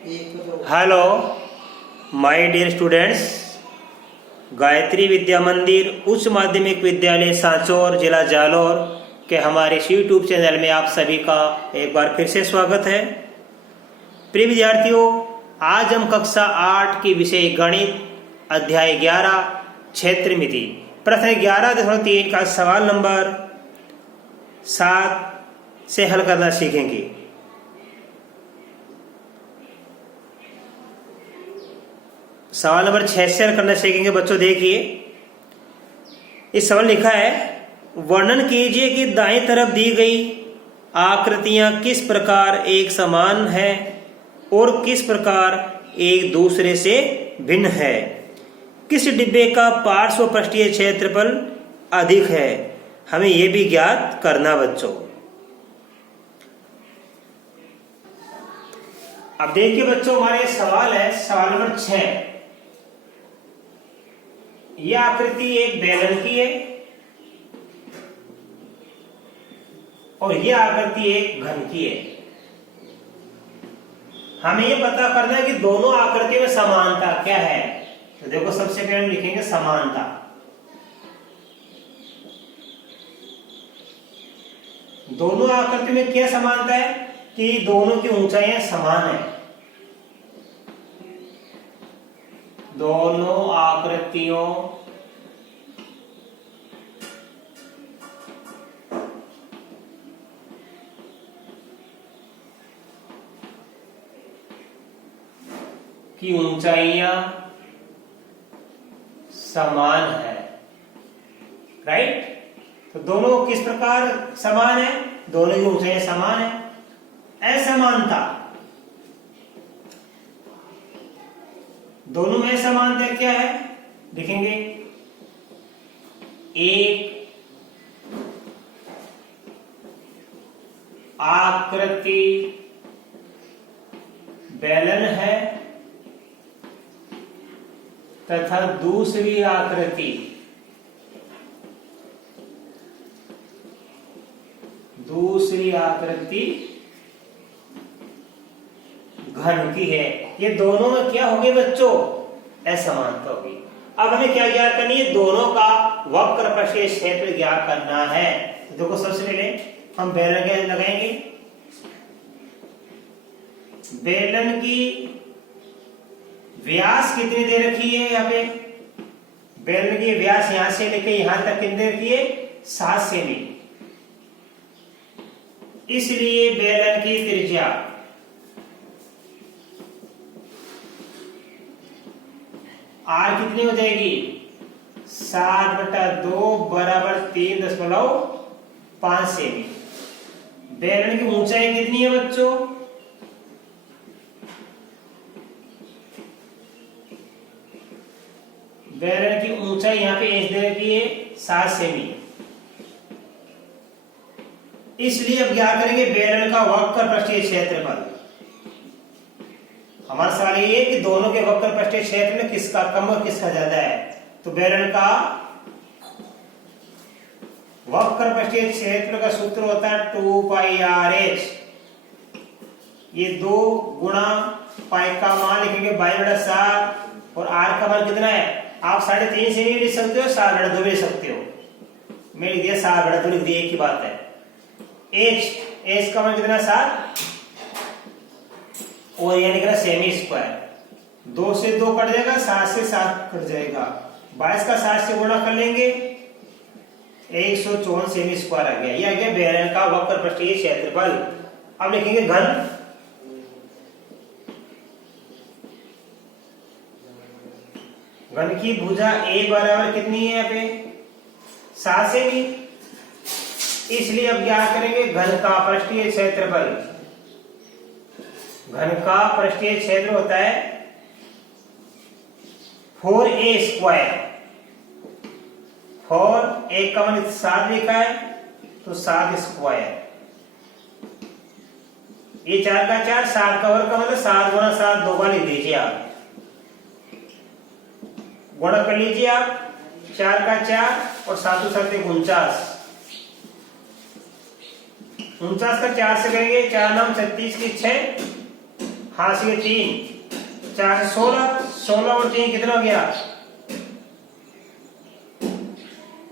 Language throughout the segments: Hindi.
Hello my dear students, Gayatri Vidya Mandir उच्च माध्यमिक विद्यालय सांचौर जिला जालौर के हमारे इस यूट्यूब चैनल में आप सभी का एक बार फिर से स्वागत है। प्रिय विद्यार्थियों, आज हम कक्षा 8 की विषय गणित अध्याय 11 क्षेत्र मिति प्रश्न 11.3 का सवाल नंबर 7 से हल करना सीखेंगे। सवाल नंबर 6 से हल करना सीखेंगे। बच्चों देखिए, इस सवाल लिखा है, वर्णन कीजिए कि दाईं तरफ दी गई आकृतियां किस प्रकार एक समान है और किस प्रकार एक दूसरे से भिन्न है। किस डिब्बे का पार्श्व पृष्ठीय क्षेत्रफल अधिक है, हमें यह भी ज्ञात करना। बच्चों अब देखिए बच्चों, हमारे सवाल है सवाल नंबर 6। यह आकृति एक बेलन की है और यह आकृति एक घन की है। हमें यह पता करना है कि दोनों आकृतियों में समानता क्या है। तो देखो, सबसे पहले हम लिखेंगे समानता। दोनों आकृति में क्या समानता है कि दोनों की ऊंचाइयां समान है। दोनों आकृतियों की ऊंचाइयां समान है। राइट? तो दोनों किस प्रकार समान है? दोनों की ऊंचाइयां समान है। असमानता, दोनों में समानता क्या है लिखेंगे। एक आकृति बेलन है तथा दूसरी आकृति घन की है। ये दोनों में क्या होगी बच्चों? असमानता होगी। अब हमें क्या ज्ञात करनी है? दोनों का वक्र पृष्ठीय क्षेत्र ज्ञात करना है। तो देखो, सबसे पहले हम बेलन के लगाएंगे। बेलन की व्यास कितनी दे रखी है? यहाँ पे बेलन की व्यास यहां से लेके यहां तक कितनी दे रखी है? 7 सेमी। इसलिए बेलन की त्रिज्या आर कितनी हो जाएगी? 7/2 बराबर 3.5 सेमी। बेलन की ऊंचाई कितनी है बच्चों? बेलन की ऊंचाई यहां पे एच दे रखी है 7 सेमी। इसलिए अब क्या करेंगे? बेलन का वक्र पृष्ठीय क्षेत्रफल। हमारा सवाल ये है कि दोनों के वक्र पृष्ठीय क्षेत्र में किसका कम और किसका ज्यादा है। तो बेलन का वक्र पृष्ठीय क्षेत्र का सूत्र होता है 2πrh। ये 2 गुणा पाई का मान लिखेंगे 22/7 और आर का मान कितना है? आप 3.5 से लिख सकते हो, 7/2 लिख सकते हो। मैं लिख दिया 7/2 लिख दिया, एक ही बात है। एच का मान कितना? 7 और यह निकला सेमी स्क्वायर। 2 से 2 कट जाएगा, 7 से 7 कट जाएगा। 22 का 7 से गुणा कर लेंगे, 154 सेमी स्क्वायर आ गया। यह आ गया बेलन का वक्र पृष्ठीय क्षेत्रफल। अब लिखेंगे घन। घन की भुजा ए बराबर कितनी है? यहाँ पे 7 सेमी। इसलिए अब क्या करेंगे? घन का पृष्ठीय क्षेत्रफल। घन का पृष्ठीय क्षेत्र होता है 4a स्क्वायर। 4a का मान 7 लिखा है तो 7 स्क्वायर। ये 4 का 4, 7 का वर्ग का मतलब 7 गुणा 7 2 बार लिख दीजिए आप। गुणा कर लीजिए आप। 4 का 4 और 7 7 49। 49 का 4 से करेंगे, 4 9 36 की 6, हाशिए 3, 4 से 16, 16 और 3 कितना हो गया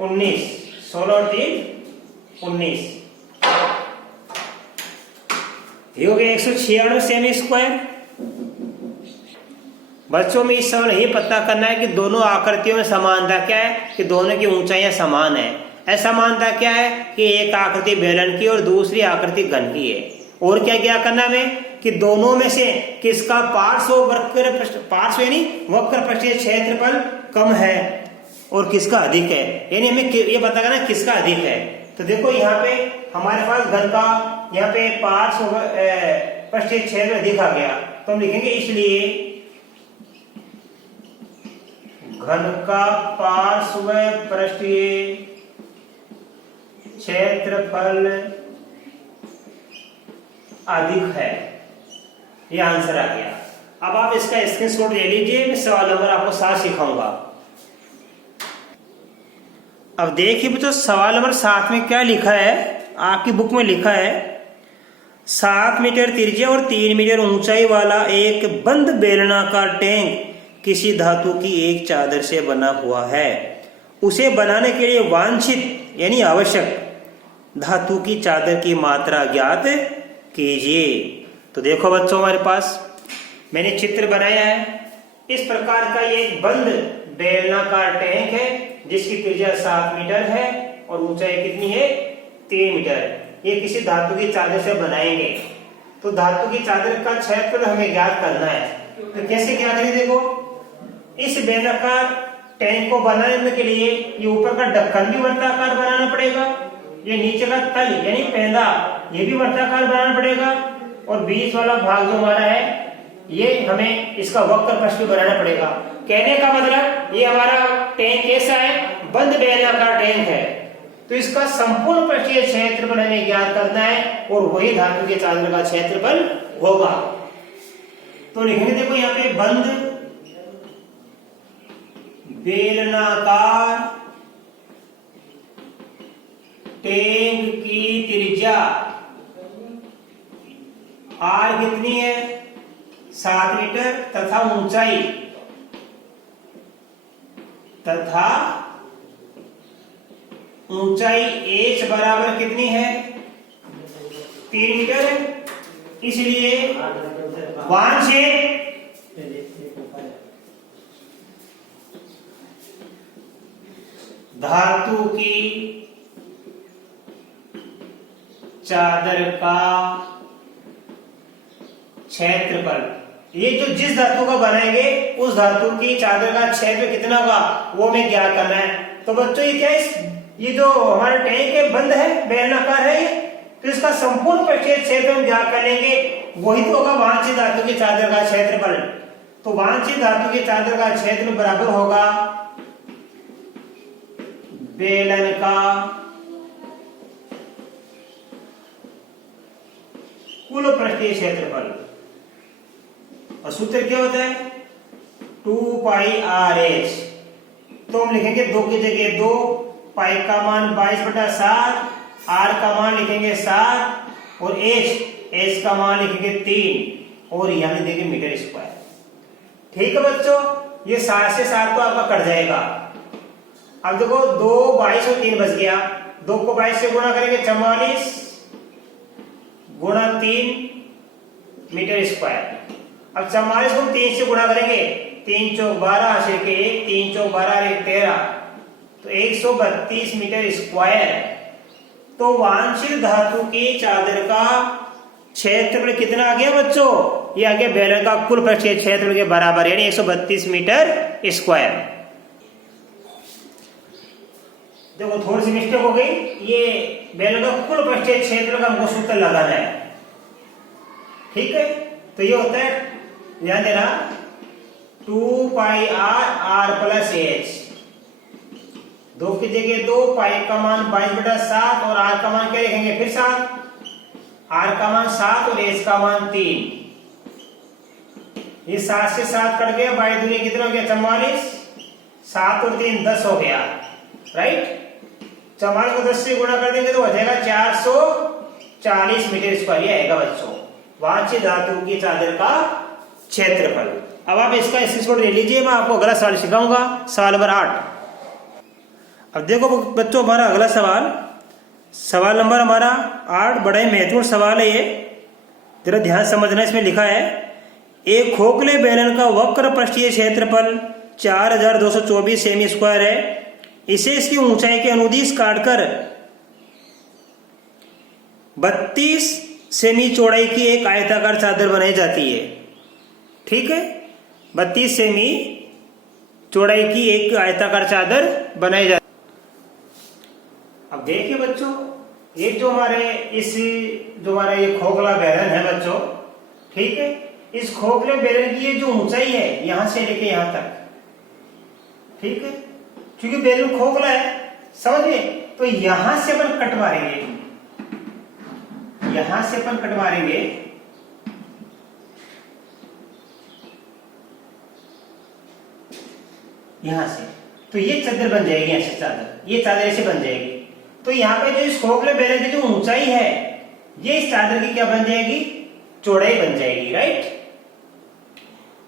19, 16 और 3 19, ये हो गया 196 सेमी स्क्वायर। बच्चों में इस सवाल यही पता करना है कि दोनों आकृतियों में समानता क्या है, कि दोनों की ऊंचाइयां समान है। असमानता क्या है कि एक आकृति बेलन की और दूसरी आकृति घन की है। और क्या करना हमें कि दोनों में से किसका पार्श्व यानी वक्र पृष्ठीय क्षेत्रफल कम है और किसका अधिक है, यानी हमें ये पता करना किसका अधिक है। तो देखो यहाँ पे हमारे पास घन का यहाँ पे पार्श्व पृष्ठीय क्षेत्र अधिक आ गया, तो हम लिखेंगे इसलिए घन का पार्श्व पृष्ठीय क्षेत्रफल अधिक है। ये आंसर आ गया। अब आप इसका स्क्रीनशॉट ले लीजिए, मैं सवाल नंबर आपको 7 सिखाऊंगा। अब देखिए बच्चों सवाल नंबर 7 में क्या लिखा है, आपकी बुक में लिखा है 7 मीटर त्रिज्या और 3 मीटर ऊंचाई वाला एक बंद बेलनाकार टैंक किसी धातु की एक चादर से बना हुआ है। उसे बनाने के लिए वांछित यानी आवश्यक धातु की चादर की मात्रा ज्ञात कीजिए। तो देखो बच्चों हमारे पास मैंने चित्र बनाया है। इस प्रकार का ये एक बंद बेलनाकार टैंक है जिसकी त्रिज्या 7 मीटर है और ऊंचाई कितनी है 3 मीटर। ये किसी धातु की चादर से बनाएंगे। तो धातु की चादर का क्षेत्रफल हमें ज्ञात करना है। तो कैसे ज्ञात करें, देखो इस बेलनाकार टैंक को बनाने के लिए ये ऊपर का ढक्कन भी वर्ताकार बनाना पड़ेगा, ये नीचे का तल यानी पेंदा ये भी वर्ताकार बनाना पड़ेगा, और बीच वाला भाग जो हमारा है ये हमें इसका वक्र पृष्ठ भी बनाना पड़ेगा। कहने का मतलब ये हमारा टैंक कैसा है, बंद बेलनाकार टैंक है। तो इसका संपूर्ण पृष्ठीय क्षेत्रफल हमें ज्ञात करना है और वही धातु के चादर का क्षेत्रफल होगा। तो लिखेंगे देखो यहाँ पे बंद बेलनाकार टैंक की त्रिज्या आर कितनी है 7 मीटर तथा ऊंचाई एच बराबर कितनी है 3 मीटर है। इसलिए वांछित धातु की चादर का क्षेत्रफल, ये जो जिस धातु का बनाएंगे उस धातु की चादर का क्षेत्र कितना होगा वो हमें ज्ञात करना है। तो बच्चों ये क्या है, ये जो हमारा टैंक है बंद है बेलनाकार है ये, तो इसका संपूर्ण पृष्ठीय क्षेत्र हम ज्ञात कर लेंगे, वही तो होगा वांछित धातु की चादर का क्षेत्रफल। तो वांछित धातु की चादर का क्षेत्र बराबर होगा बेलन का कुल पृष्ठीय क्षेत्रफल। और सूत्र क्या होता है 2 पाई आर एच। तो हम लिखेंगे 2 की जगह 2, पाई का मान 22/7, आर का मान लिखेंगे 7 और एच का मान लिखेंगे 3 और यहाँ लिखेंगे मीटर स्क्वायर। ठीक है बच्चों, ये 7 से 7 तो आपका कट जाएगा। अब देखो 2, 22 और 3 बच गया, 2 को 22 से गुणा करेंगे 44 गुणा 3 मीटर स्क्वायर। अब 44 को 3 से गुणा करेंगे, 3 चौक 12 से के 1, 3 चौक 12 1 13, तो 132 मीटर स्क्वायर। तो वांछित धातु की चादर का क्षेत्रफल कितना आ गया बच्चों, ये आ गया बेलन का कुल पृष्ठीय क्षेत्रफल के बराबर यानी 132 मीटर स्क्वायर। देखो थोड़ी सी मिस्टेक हो गई, ये बेलन का कुल पृष्ठीय क्षेत्रफल का हमको सूत्र लगाना है। ठीक है, तो ये होता है ध्यान देना 2 पाई आर प्लस एच। 2 की जगह 2, पाई का मान 22/7 और आर का मान क्या लिखेंगे फिर 7, आर का मान 7 और एच का मान 3। ये 7 से 7 कट गया, 22 दूनी कितना हो गया 44, 7 और 3 10 हो गया, राइट। 44 को 10 से गुणा कर देंगे तो हो जाएगा 440 मीटर स्क्वायर, ये आएगा बच्चों। वांछित धातु की चादर का क्षेत्रफल। अब आप इसका स्क्रीनशॉट ले लीजिए, मैं आपको अगला सवाल सिखाऊंगा, सवाल नंबर 8। अब देखो बच्चों, हमारा अगला सवाल नंबर हमारा 8 बड़ा ही महत्वपूर्ण सवाल है ये, जरा ध्यान समझना। इसमें लिखा है एक खोखले बेलन का वक्र पृष्ठीय क्षेत्रफल 4224 सेमी स्क्वायर है। इसे इसकी ऊंचाई के अनुदिश काटकर 32 सेमी चौड़ाई की एक आयताकार चादर बनाई जाती है। ठीक है, 32 सेमी चौड़ाई की एक आयताकार चादर बनाई जाती है। अब देखिए बच्चों, ये जो हमारा ये खोखला बेलन है बच्चों, ठीक है, इस खोखले बेलन की ये जो ऊंचाई है यहां से लेके यहां तक, ठीक है, क्योंकि बेलन खोखला है, समझ गए, तो यहां से अपन कट मारेंगे, यहां से अपन कट मारेंगे, यहां से, तो ये चादर बन जाएगी, ऐसे चादर, ये चादर ऐसे बन जाएगी। तो यहाँ पे जो इस खोखले बेलन की जो ऊंचाई है, ये इस चादर की क्या बन जाएगी, चौड़ाई बन जाएगी, राइट।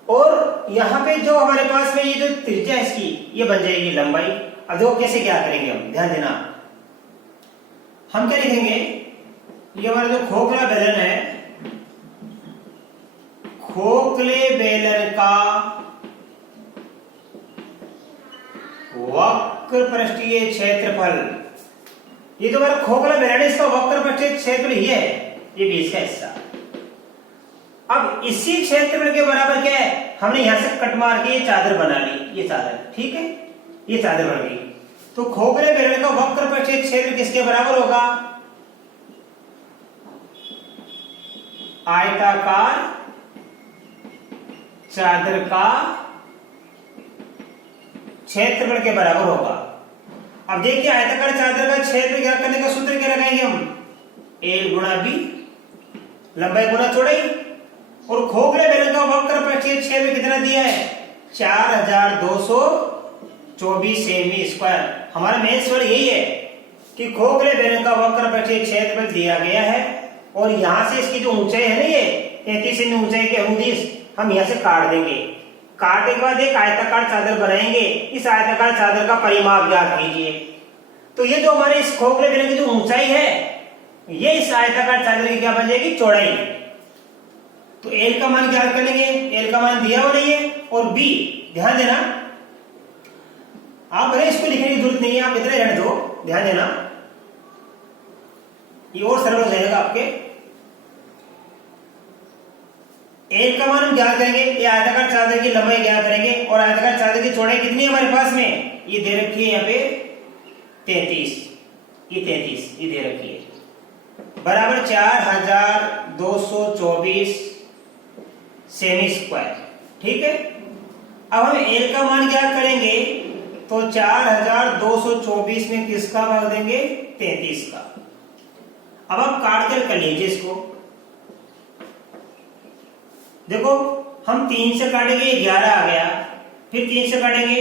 और यहाँ पे जो हमारे पास में ये जो त्रिज्या है इसकी, ये बन जाएगी लंबाई। अब देखो कैसे क्या करेंगे हम, ध्यान देना। हम क्या लिखेंगे, ये हमारा जो खोखला बेलन है, खोखले बेलन का वक्र पृष्ठीय क्षेत्रफल, ये जो हमारा खोखला बेलन है इसका वक्र पृष्ठीय क्षेत्रफल ये है, ये भी इसका हिस्सा। अब इसी क्षेत्रफल के बराबर क्या है, हमने यहां से कट मार के ये चादर बना ली, ये चादर, ठीक है, ये चादर बन गई। तो खोखले बेलन का वक्र पृष्ठीय क्षेत्र किसके बराबर होगा, आयताकार चादर का क्षेत्रफल के बराबर होगा। अब देखिए आयताकार चादर का क्षेत्र क्या करने का सूत्र क्या लगाएंगे हम, L गुणा बी, लंबाई गुणा चौड़ाई, और खोखले बेलन का वक्र पृष्ठीय क्षेत्र कितना दिया है, 4224 सेमी स्क्वायर। हमारा मेन सवाल यही है कि खोखले बेलन का वक्र पृष्ठीय क्षेत्रफल दिया गया है, और यहां से इसकी जो ऊंचाई है ना, ये 33 सेमी ऊंचाई के अनुदिश हम यहां से काट देंगे। काटने के बाद एक आयताकार चादर बनाएंगे, इस आयताकार चादर का परिमाप ज्ञात कीजिए। तो ये जो हमारे इस खोखले बेलन की जो ऊंचाई है, ये इस आयताकार चादर की क्या बन जाएगी, चौड़ाई। तो L का मान ज्ञात कर लेंगे, L का मान दिया हुआ नहीं है, और B ध्यान देना, आप भले इसको लिखने की जरूरत नहीं है, आप इतना रहने दो, ध्यान देना, ये और सरल हो जाएगा आपके। L का मान हम ज्ञात करेंगे, ये आयताकार चादर की लंबाई ज्ञात करेंगे, और आयताकार चादर की चौड़ाई कितनी है हमारे पास में, ये दे रखी है यहाँ पे 33, ये 33 ये दे रखी है, बराबर 4224 सेमी स्क्वायर, ठीक है। अब हम L का मान क्या करेंगे, तो 4224 में किसका भाग देंगे, 33 का। अब आप काट कर लीजिए इसको, देखो हम 3 से काटेंगे 11 आ गया, फिर 3 से काटेंगे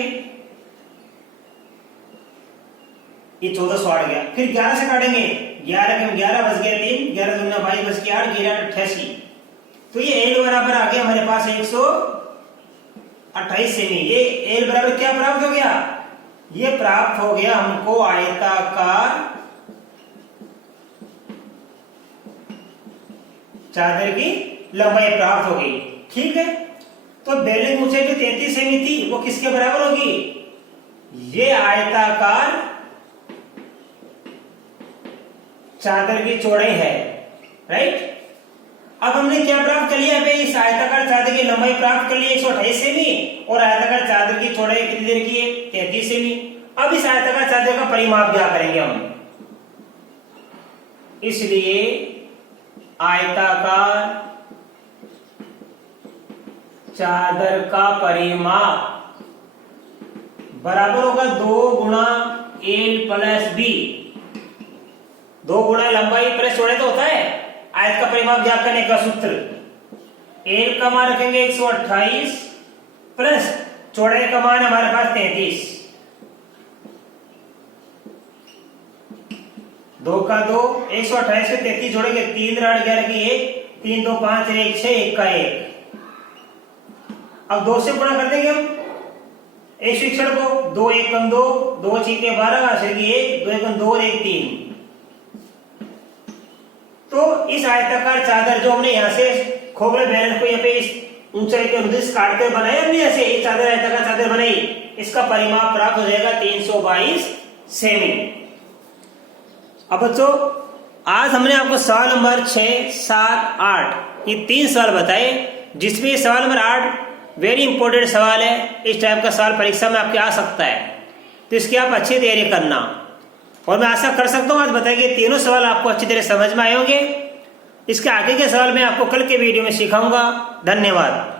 ये 1408 गया, फिर 11 से काटेंगे 11 के 11 बच गया 3, 11 दूना 22 बच गया 8, 11 88। तो ये L बराबर आ गया हमारे पास 128 सेमी। ये L बराबर क्या प्राप्त हो गया, ये प्राप्त हो गया हमको आयताकार चादर की लंबाई प्राप्त हो गई, ठीक है। तो बेलन की ऊंचाई जो 33 सेमी थी वो किसके बराबर होगी, ये आयताकार चादर की चौड़ाई है, राइट। अब हमने क्या प्राप्त कर लिया, इस आयताकार चादर की लंबाई प्राप्त कर ली 128 सेमी, और आयताकार चादर की चौड़ाई कितनी देर की है, 33 सेमी। अब इस आयताकार चादर का परिमाप क्या करेंगे हम, इसलिए आयताकार चादर का परिमाप बराबर होगा 2 गुणा L प्लस बी। 2 गुणा लंबाई प्लस चौड़ाई तो होता है आयत का परिमाप ज्ञात करने का सूत्र। L का मान रखेंगे 128 प्लस चौड़ाई का मान हमारे पास 33। 2 का 2, 128 से 33 जोड़ेंगे 3 8 11 की 1, 3 2 5 1 6 1 का 1। अब 2 से गुणा कर देंगे हम इस विक्षण को। 2 1 कम 2, 2 6 के 12, 1, 2 1 2 और 1 3। तो इस आयताकार चादर जो हमने यहाँ से खोखले बेलन को यहाँ पे इस ऊंचाई के अनुदिश काट कर बनाया हमने, ऐसे ये चादर आयताकार चादर बनाई, इसका परिमाप प्राप्त हो जाएगा 322 सेमी। अब बच्चों आज हमने आपको सवाल नंबर 6, 7, 8 ये 3 सवाल बताए, जिसमें सवाल नंबर 8 वेरी इंपॉर्टेंट सवाल है। इस टाइप का सवाल परीक्षा में आपके आ सकता है, तो इसकी आप अच्छी तैयारी करना। और मैं आशा कर सकता हूँ आज बताए गए तीनों सवाल आपको अच्छी तरह समझ में आए होंगे। इसके आगे के सवाल मैं आपको कल के वीडियो में सिखाऊंगा। धन्यवाद।